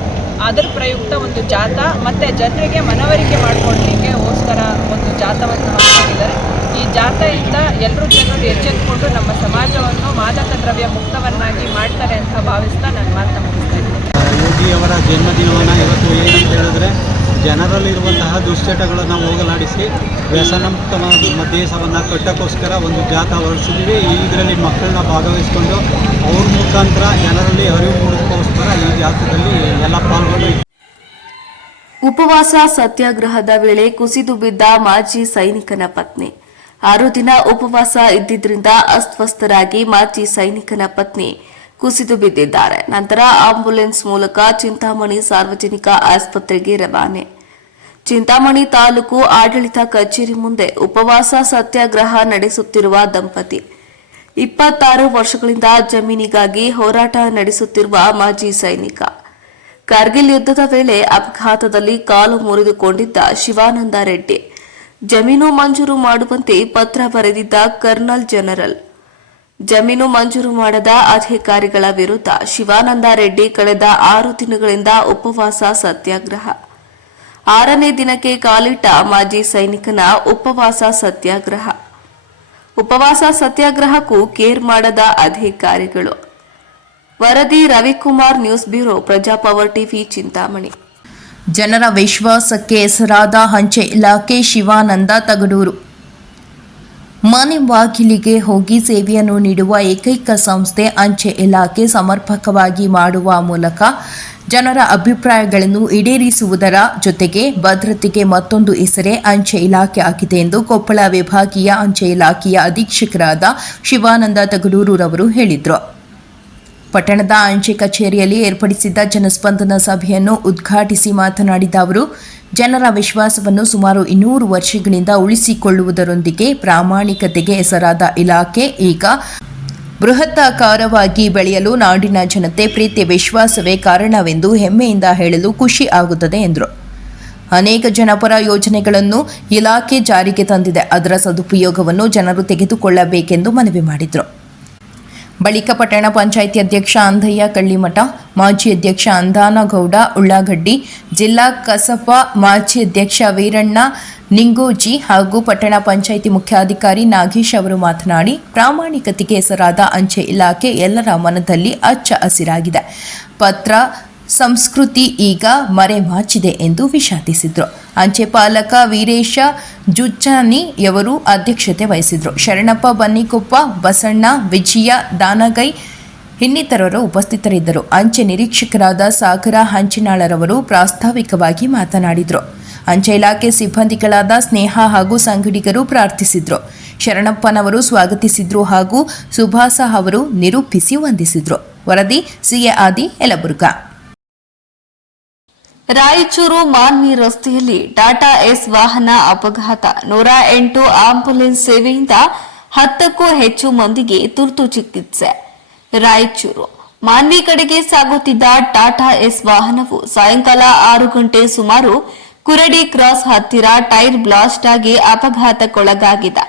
ಅದರ ಪ್ರಯುಕ್ತ ಒಂದು ಜಾಥಾ ಮತ್ತು ಜನರಿಗೆ ಮನವರಿಕೆ ಮಾಡಿಕೊಳ್ಳಲಿಕ್ಕೆಗೋಸ್ಕರ ಒಂದು ಜಾಥಾವನ್ನು ಹಮ್ಮಿಕೊಂಡಿದ್ದಾರೆ. ಈ ಜಾಥಾಯಿಂದ ಎಲ್ಲರೂ ಜನರು ಎಚ್ಚೆತ್ತುಕೊಂಡು ನಮ್ಮ ಸಮಾಜವನ್ನು ಮಾದಕ ದ್ರವ್ಯ ಮುಕ್ತವನ್ನಾಗಿ ಮಾಡ್ತಾರೆ ಅಂತ ಭಾವಿಸ್ತಾ ನನ್ನ ಮಾತನ್ನು ಮುಗಿಸ್ತಾ ಇದ್ದೀನಿ. ಯೋಗಿಯವರ ಜನ್ಮದಿನವನ್ನು ಇವತ್ತು ಏನಂತ ಹೇಳಿದ್ರೆ ಜನರಲ್ಲಿರುವಂತಹ ದುಶ್ಚಟಗಳನ್ನು ಹೋಗಲಾಡಿಸಿ ವ್ಯಸನ ಮುಕ್ತ ದೇಶವನ್ನು ಕಟ್ಟೋಕ್ಕೋಸ್ಕರ ಒಂದು ಜಾಥಾ ಹೊರಡಿಸಿದ್ವಿ. ಇದರಲ್ಲಿ ಮಕ್ಕಳನ್ನ ಭಾಗವಹಿಸಿಕೊಂಡು ಅವ್ರ ಮುಖಾಂತರ ಜನರಲ್ಲಿ ಅರಿವು ಮೂಡಿಸೋಕ್ಕೋಸ್ಕರ ಈ ಜಾಥಾದಲ್ಲಿ ಎಲ್ಲ ಪಾಲ್ಗೊಂಡು ಉಪವಾಸ ಸತ್ಯಾಗ್ರಹದ ವೇಳೆ ಕುಸಿದು ಬಿದ್ದ ಮಾಜಿ ಸೈನಿಕನ ಪತ್ನಿ. 6 ದಿನ ಉಪವಾಸ ಇದ್ದಿದ್ರಿಂದ ಅಸ್ವಸ್ಥರಾಗಿ ಮಾಜಿ ಸೈನಿಕನ ಪತ್ನಿ ಕುಸಿದು ಬಿದ್ದಿದ್ದಾರೆ. ನಂತರ ಆಂಬ್ಯುಲೆನ್ಸ್ ಮೂಲಕ ಚಿಂತಾಮಣಿ ಸಾರ್ವಜನಿಕ ಆಸ್ಪತ್ರೆಗೆ ರವಾನೆ. ಚಿಂತಾಮಣಿ ತಾಲೂಕು ಆಡಳಿತ ಕಚೇರಿ ಮುಂದೆ ಉಪವಾಸ ಸತ್ಯಾಗ್ರಹ ನಡೆಸುತ್ತಿರುವ ದಂಪತಿ 26 ವರ್ಷಗಳಿಂದ ಜಮೀನಿಗಾಗಿ ಹೋರಾಟ ನಡೆಸುತ್ತಿರುವ ಮಾಜಿ ಸೈನಿಕ. ಕಾರ್ಗಿಲ್ ಯುದ್ಧದ ವೇಳೆ ಅಪಘಾತದಲ್ಲಿ ಕಾಲು ಮುರಿದುಕೊಂಡಿದ್ದ ಶಿವಾನಂದ ರೆಡ್ಡಿ ಜಮೀನು ಮಂಜೂರು ಮಾಡುವಂತೆ ಪತ್ರ ಬರೆದಿದ್ದ ಕರ್ನಲ್ ಜನರಲ್. ಜಮೀನು ಮಂಜೂರು ಮಾಡದ ಅಧಿಕಾರಿಗಳ ವಿರುದ್ಧ ಶಿವಾನಂದ ರೆಡ್ಡಿ ಕಳೆದ 6 ದಿನಗಳಿಂದ ಉಪವಾಸ ಸತ್ಯಾಗ್ರಹ. 6ನೇ ದಿನಕ್ಕೆ ಕಾಲಿಟ್ಟ ಮಾಜಿ ಸೈನಿಕನ ಉಪವಾಸ ಸತ್ಯಾಗ್ರಹ. ಉಪವಾಸ ಸತ್ಯಾಗ್ರಹಕ್ಕೂ ಕೇರ್ ಮಾಡದ ಅಧಿಕಾರಿಗಳು. ವರದಿ Ravikumar, news bureau, Praja power TV, Chintamani. ಜನರ ವಿಶ್ವಾಸಕ್ಕೆ ಹೆಸರಾದ ಅಂಚೆ ಇಲಾಖೆ ಶಿವಾನಂದ ತಗಡೂರು. ಮನೆ ಬಾಗಿಲಿಗೆ ಹೋಗಿ ಸೇವೆಯನ್ನು ನೀಡುವ ಏಕೈಕ ಸಂಸ್ಥೆ ಅಂಚೆ ಇಲಾಖೆ ಸಮರ್ಪಕವಾಗಿ ಮಾಡುವ ಮೂಲಕ ಜನರ ಅಭಿಪ್ರಾಯಗಳನ್ನು ಈಡೇರಿಸುವುದರ ಜೊತೆಗೆ ಭದ್ರತೆಗೆ ಮತ್ತೊಂದು ಹೆಸರೇ ಅಂಚೆ ಇಲಾಖೆ ಆಗಿದೆ ಎಂದು ಕೊಪ್ಪಳ ವಿಭಾಗೀಯ ಅಂಚೆ ಇಲಾಖೆಯ ಅಧೀಕ್ಷಕರಾದ ಶಿವಾನಂದ ತಗಡೂರವರು ಹೇಳಿದರು. ಪಟ್ಟಣದ ಅಂಚೆ ಕಚೇರಿಯಲ್ಲಿ ಏರ್ಪಡಿಸಿದ್ದ ಜನಸ್ಪಂದನ ಸಭೆಯನ್ನು ಉದ್ಘಾಟಿಸಿ ಮಾತನಾಡಿದ ಅವರು, ಜನರ ವಿಶ್ವಾಸವನ್ನು ಸುಮಾರು 200 ವರ್ಷಗಳಿಂದ ಉಳಿಸಿಕೊಳ್ಳುವುದರೊಂದಿಗೆ ಪ್ರಾಮಾಣಿಕತೆಗೆ ಹೆಸರಾದ ಇಲಾಖೆ ಈಗ ಬೃಹತ್ತಾಕಾರವಾಗಿ ಬೆಳೆಯಲು ನಾಡಿನ ಜನತೆ ಪ್ರೀತಿ ವಿಶ್ವಾಸವೇ ಕಾರಣವೆಂದು ಹೆಮ್ಮೆಯಿಂದ ಹೇಳಲು ಖುಷಿ ಆಗುತ್ತದೆ ಎಂದರು. ಅನೇಕ ಜನಪರ ಯೋಜನೆಗಳನ್ನು ಇಲಾಖೆ ಜಾರಿಗೆ ತಂದಿದೆ. ಅದರ ಸದುಪಯೋಗವನ್ನು ಜನರು ತೆಗೆದುಕೊಳ್ಳಬೇಕೆಂದು ಮನವಿ ಮಾಡಿದರು. ಬಳಿಕ ಪಟ್ಟಣ ಪಂಚಾಯಿತಿ ಅಧ್ಯಕ್ಷ ಅಂಧಯ್ಯ ಕಳ್ಳಿಮಠ, ಮಾಜಿ ಅಧ್ಯಕ್ಷ ಅಂದಾನಗೌಡ ಉಳ್ಳಾಗಡ್ಡಿ, ಜಿಲ್ಲಾ ಕಸಪ ಮಾಜಿ ಅಧ್ಯಕ್ಷ ವೀರಣ್ಣ ನಿಂಗೋಜಿ ಹಾಗೂ ಪಟ್ಟಣ ಪಂಚಾಯಿತಿ ಮುಖ್ಯಾಧಿಕಾರಿ ನಾಗೇಶ್ ಅವರು ಮಾತನಾಡಿ, ಪ್ರಾಮಾಣಿಕತೆಗೆ ಹೆಸರಾದ ಅಂಚೆ ಇಲಾಖೆ ಎಲ್ಲರ ಮನದಲ್ಲಿ ಹಚ್ಚ ಹಸಿರಾಗಿದೆ. ಪತ್ರ ಸಂಸ್ಕೃತಿ ಈಗ ಮರೆಮಾಚಿದೆ ಎಂದು ವಿಷಾದಿಸಿದರು. ಅಂಚೆ ಪಾಲಕ ವೀರೇಶ ಜುಚ್ಚಾನಿಯವರು ಅಧ್ಯಕ್ಷತೆ ವಹಿಸಿದರು. ಶರಣಪ್ಪ ಬನ್ನಿಕೊಪ್ಪ, ಬಸಣ್ಣ, ವಿಜಯ ದಾನಗೈ ಇನ್ನಿತರರು ಉಪಸ್ಥಿತರಿದ್ದರು. ಅಂಚೆ ನಿರೀಕ್ಷಕರಾದ ಸಾಗರ ಹಂಚಿನಾಳರವರು ಪ್ರಾಸ್ತಾವಿಕವಾಗಿ ಮಾತನಾಡಿದರು. ಅಂಚೆ ಇಲಾಖೆ ಸಿಬ್ಬಂದಿಗಳಾದ ಸ್ನೇಹ ಹಾಗೂ ಸಂಗಡಿಗರು ಪ್ರಾರ್ಥಿಸಿದರು. ಶರಣಪ್ಪನವರು ಸ್ವಾಗತಿಸಿದ್ರು ಹಾಗೂ ಸುಭಾಸ ಅವರು ನಿರೂಪಿಸಿ ವಂದಿಸಿದರು. ವರದಿ ಸಿಎ ಆದಿ, ಯಲಬುರ್ಗಾ. ರಾಯಚೂರು ಮಾನ್ವಿ ರಸ್ತೆಯಲ್ಲಿ ಟಾಟಾ ಎಸ್ ವಾಹನ ಅಪಘಾತ. 108 ಆಂಬ್ಯುಲೆನ್ಸ್ ಸೇವೆಯಿಂದ 10ಕ್ಕೂ ಹೆಚ್ಚು ಮಂದಿಗೆ ತುರ್ತು ಚಿಕಿತ್ಸೆ. ರಾಯಚೂರು ಮಾನ್ವಿ ಕಡೆಗೆ ಸಾಗುತ್ತಿದ್ದ ಟಾಟಾ ಎಸ್ ವಾಹನವು ಸಾಯಂಕಾಲ 6 ಗಂಟೆ ಸುಮಾರು ಕುರಡಿ ಕ್ರಾಸ್ ಹತ್ತಿರ ಟೈರ್ ಬ್ಲಾಸ್ಟ್ ಆಗಿ ಅಪಘಾತಕ್ಕೊಳಗಾಗಿದೆ.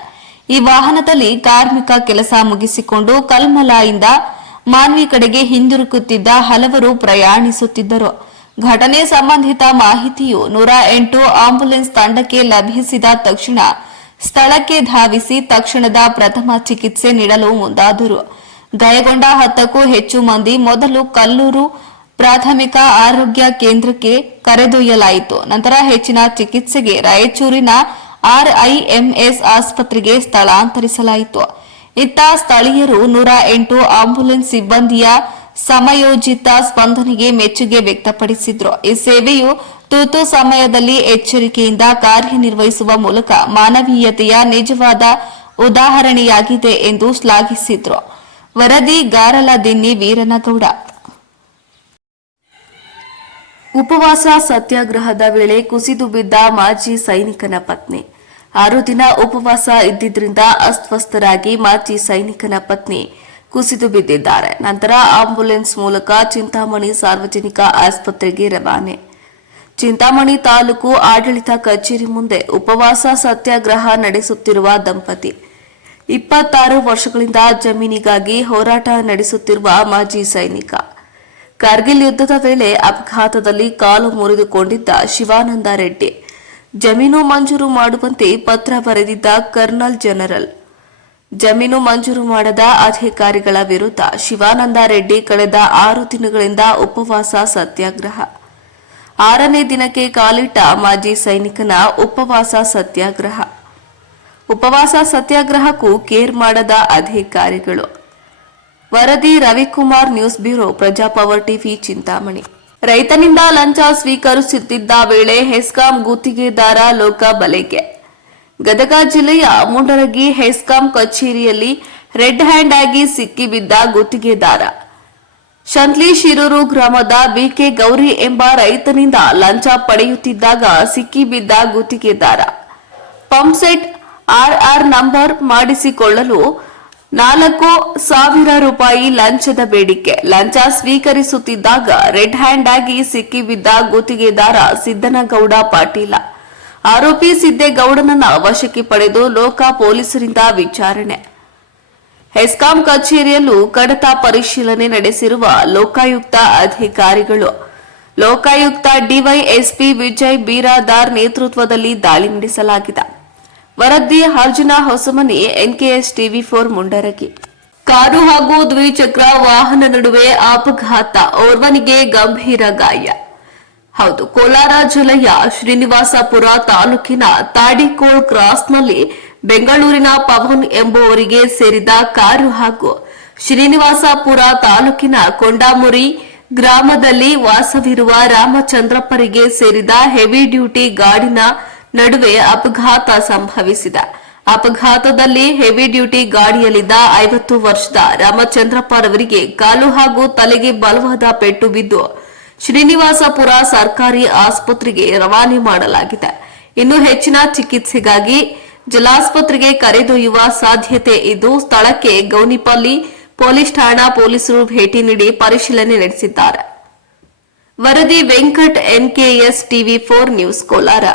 ಈ ವಾಹನದಲ್ಲಿ ಕಾರ್ಮಿಕ ಕೆಲಸ ಮುಗಿಸಿಕೊಂಡು ಕಲ್ಮಲಾಯಿಂದ ಮಾನ್ವಿ ಕಡೆಗೆ ಹಿಂದಿರುಗುತ್ತಿದ್ದ ಹಲವರು ಪ್ರಯಾಣಿಸುತ್ತಿದ್ದರು. ಘಟನೆ ಸಂಬಂಧಿತ ಮಾಹಿತಿಯು 108 ಆಂಬ್ಯುಲೆನ್ಸ್ ತಂಡಕ್ಕೆ ಲಭಿಸಿದ ತಕ್ಷಣ ಸ್ಥಳಕ್ಕೆ ಧಾವಿಸಿ ತಕ್ಷಣದ ಪ್ರಥಮ ಚಿಕಿತ್ಸೆ ನೀಡಲು ಮುಂದಾದರು. ಗಾಯಗೊಂಡ 10ಕ್ಕೂ ಹೆಚ್ಚು ಮಂದಿ ಮೊದಲು ಕಲ್ಲೂರು ಪ್ರಾಥಮಿಕ ಆರೋಗ್ಯ ಕೇಂದ್ರಕ್ಕೆ ಕರೆದೊಯ್ಯಲಾಯಿತು. ನಂತರ ಹೆಚ್ಚಿನ ಚಿಕಿತ್ಸೆಗೆ ರಾಯಚೂರಿನ RIMS ಆಸ್ಪತ್ರೆಗೆ ಸ್ಥಳಾಂತರಿಸಲಾಯಿತು. ಇತ್ತ ಸ್ಥಳೀಯರು 108 ಆಂಬ್ಯುಲೆನ್ಸ್ ಸಿಬ್ಬಂದಿಯ ಸಮಯೋಚಿತ ಸ್ಪಂದನೆಗೆ ಮೆಚ್ಚುಗೆ ವ್ಯಕ್ತಪಡಿಸಿದ್ರು. ಈ ಸೇವೆಯು ತುರ್ತು ಸಮಯದಲ್ಲಿ ಎಚ್ಚರಿಕೆಯಿಂದ ಕಾರ್ಯನಿರ್ವಹಿಸುವ ಮೂಲಕ ಮಾನವೀಯತೆಯ ನಿಜವಾದ ಉದಾಹರಣೆಯಾಗಿದೆ ಎಂದು ಶ್ಲಾಘಿಸಿದ್ರು. ವರದಿ ಗಾರಲದಿನ್ನಿ ವೀರನಗೌಡ. ಉಪವಾಸ ಸತ್ಯಾಗ್ರಹದ ವೇಳೆ ಕುಸಿದು ಬಿದ್ದ ಮಾಜಿ ಸೈನಿಕನ ಪತ್ನಿ. 6 ದಿನ ಉಪವಾಸ ಇದ್ದಿದ್ರಿಂದ ಅಸ್ವಸ್ಥರಾಗಿ ಮಾಜಿ ಸೈನಿಕನ ಪತ್ನಿ ಕುಸಿದು ಬಿದ್ದಿದ್ದಾರೆ. ನಂತರ ಆಂಬ್ಯುಲೆನ್ಸ್ ಮೂಲಕ ಚಿಂತಾಮಣಿ ಸಾರ್ವಜನಿಕ ಆಸ್ಪತ್ರೆಗೆ ರವಾನೆ. ಚಿಂತಾಮಣಿ ತಾಲೂಕು ಆಡಳಿತ ಕಚೇರಿ ಮುಂದೆ ಉಪವಾಸ ಸತ್ಯಾಗ್ರಹ ನಡೆಸುತ್ತಿರುವ ದಂಪತಿ. 26 ವರ್ಷಗಳಿಂದ ಜಮೀನಿಗಾಗಿ ಹೋರಾಟ ನಡೆಸುತ್ತಿರುವ ಮಾಜಿ ಸೈನಿಕ. ಕಾರ್ಗಿಲ್ ಯುದ್ಧದ ವೇಳೆ ಅಪಘಾತದಲ್ಲಿ ಕಾಲು ಮುರಿದುಕೊಂಡಿದ್ದ ಶಿವಾನಂದ ರೆಡ್ಡಿ ಜಮೀನು ಮಂಜೂರು ಮಾಡುವಂತೆ ಪತ್ರ ಬರೆದಿದ್ದ ಕರ್ನಲ್ ಜನರಲ್. ಜಮೀನು ಮಂಜೂರು ಮಾಡದ ಅಧಿಕಾರಿಗಳ ವಿರುದ್ಧ ಶಿವಾನಂದ ರೆಡ್ಡಿ ಕಳೆದ 6 ದಿನಗಳಿಂದ ಉಪವಾಸ ಸತ್ಯಾಗ್ರಹ. 6ನೇ ದಿನಕ್ಕೆ ಕಾಲಿಟ್ಟ ಮಾಜಿ ಸೈನಿಕನ ಉಪವಾಸ ಸತ್ಯಾಗ್ರಹ. ಉಪವಾಸ ಸತ್ಯಾಗ್ರಹಕ್ಕೂ ಕೇರ್ ಮಾಡದ ಅಧಿಕಾರಿಗಳು. ವರದಿ Ravikumar, news bureau, Praja power TV, Chintamani. ರೈತನಿಂದ ಲಂಚ ಸ್ವೀಕರಿಸುತ್ತಿದ್ದ ವೇಳೆ ಹೆಸ್ಕಾಂ ಗುತ್ತಿಗೆದಾರ ಲೋಕ ಬಲೆಗೆ. ಗದಗ ಜಿಲ್ಲೆಯ ಮುಂಡರಗಿ ಹೆಸ್ಕಾಂ ಕಚೇರಿಯಲ್ಲಿ ರೆಡ್ ಹ್ಯಾಂಡ್ ಆಗಿ ಸಿಕ್ಕಿಬಿದ್ದ ಗುತ್ತಿಗೆದಾರ. ಶಂತ್ಲಿ ಶಿರೂರು ಗ್ರಾಮದ ಬಿಕೆ ಗೌರಿ ಎಂಬ ರೈತನಿಂದ ಲಂಚ ಪಡೆಯುತ್ತಿದ್ದಾಗ ಸಿಕ್ಕಿಬಿದ್ದ ಗುತ್ತಿಗೆದಾರ. ಪಂಪ್ಸೆಟ್ ಆರ್ಆರ್ ನಂಬರ್ ಮಾಡಿಸಿಕೊಳ್ಳಲು 4,000 ರೂಪಾಯಿ ಲಂಚದ ಬೇಡಿಕೆ. ಲಂಚ ಸ್ವೀಕರಿಸುತ್ತಿದ್ದಾಗ ರೆಡ್ ಹ್ಯಾಂಡ್ ಆಗಿ ಸಿಕ್ಕಿಬಿದ್ದ ಗುತ್ತಿಗೆದಾರ ಸಿದ್ದನಗೌಡ ಪಾಟೀಲ. ಆರೋಪಿ ಸಿದ್ದೇಗೌಡನನ್ನ ವಶಕ್ಕೆ ಪಡೆದು ಲೋಕ ಪೊಲೀಸರಿಂದ ವಿಚಾರಣೆ. ಹೆಸ್ಕಾಂ ಕಚೇರಿಯಲ್ಲೂ ಕಡತ ಪರಿಶೀಲನೆ ನಡೆಸಿರುವ ಲೋಕಾಯುಕ್ತ ಅಧಿಕಾರಿಗಳು. ಲೋಕಾಯುಕ್ತ ಡಿವೈಎಸ್ಪಿ ವಿಜಯ್ ಬೀರಾದಾರ್ ನೇತೃತ್ವದಲ್ಲಿ ದಾಳಿ ನಡೆಸಲಾಗಿದೆ. ವರದಿ ಅರ್ಜುನ ಹೊಸಮನಿ, ಎನ್ಕೆಎಸ್ ಟಿವಿ4 ಮುಂಡರಗಿ. ಕಾರು ಹಾಗೂ ದ್ವಿಚಕ್ರ ವಾಹನ ನಡುವೆ ಅಪಘಾತ, ಓರ್ವನಿಗೆ ಗಂಭೀರ ಗಾಯ. ಹೌದು, ಕೋಲಾರ ಜಿಲ್ಲೆಯ ಶ್ರೀನಿವಾಸಪುರ ತಾಲೂಕಿನ ತಾಡಿಕೋಳ್ ಕ್ರಾಸ್ನಲ್ಲಿ ಬೆಂಗಳೂರಿನ ಪವನ್ ಎಂಬುವರಿಗೆ ಸೇರಿದ ಕಾರು ಹಾಗೂ ಶ್ರೀನಿವಾಸಪುರ ತಾಲೂಕಿನ ಕೊಂಡಾಮುರಿ ಗ್ರಾಮದಲ್ಲಿ ವಾಸವಿರುವ ರಾಮಚಂದ್ರಪ್ಪರಿಗೆ ಸೇರಿದ ಹೆವಿ ಡ್ಯೂಟಿ ಗಾಡಿನ ನಡುವೆ ಅಪಘಾತ ಸಂಭವಿಸಿದೆ. ಅಪಘಾತದಲ್ಲಿ ಹೆವಿ ಡ್ಯೂಟಿ ಗಾಡಿಯಲ್ಲಿದ್ದ 50 ವರ್ಷದ ರಾಮಚಂದ್ರಪ್ಪರವರಿಗೆ ಕಾಲು ಹಾಗೂ ತಲೆಗೆ ಬಲವಾದ ಪೆಟ್ಟು ಬಿದ್ದು ಶ್ರೀನಿವಾಸಪುರ ಸರ್ಕಾರಿ ಆಸ್ಪತ್ರೆಗೆ ರವಾನೆ ಮಾಡಲಾಗಿದೆ. ಇನ್ನು ಹೆಚ್ಚಿನ ಚಿಕಿತ್ಸೆಗಾಗಿ ಜಿಲ್ಲಾಸ್ಪತ್ರೆಗೆ ಕರೆದೊಯ್ಯುವ ಸಾಧ್ಯತೆ ಇದ್ದು, ಸ್ಥಳಕ್ಕೆ ಗೌನಿಪಲ್ಲಿ ಪೊಲೀಸ್ ಠಾಣಾ ಪೊಲೀಸರು ಭೇಟಿ ನೀಡಿ ಪರಿಶೀಲನೆ ನಡೆಸಿದ್ದಾರೆ. ವರದಿ ವೆಂಕಟ್, ಎನ್ಕೆಎಸ್ ಟಿವಿ4 ನ್ಯೂಸ್, ಕೋಲಾರ.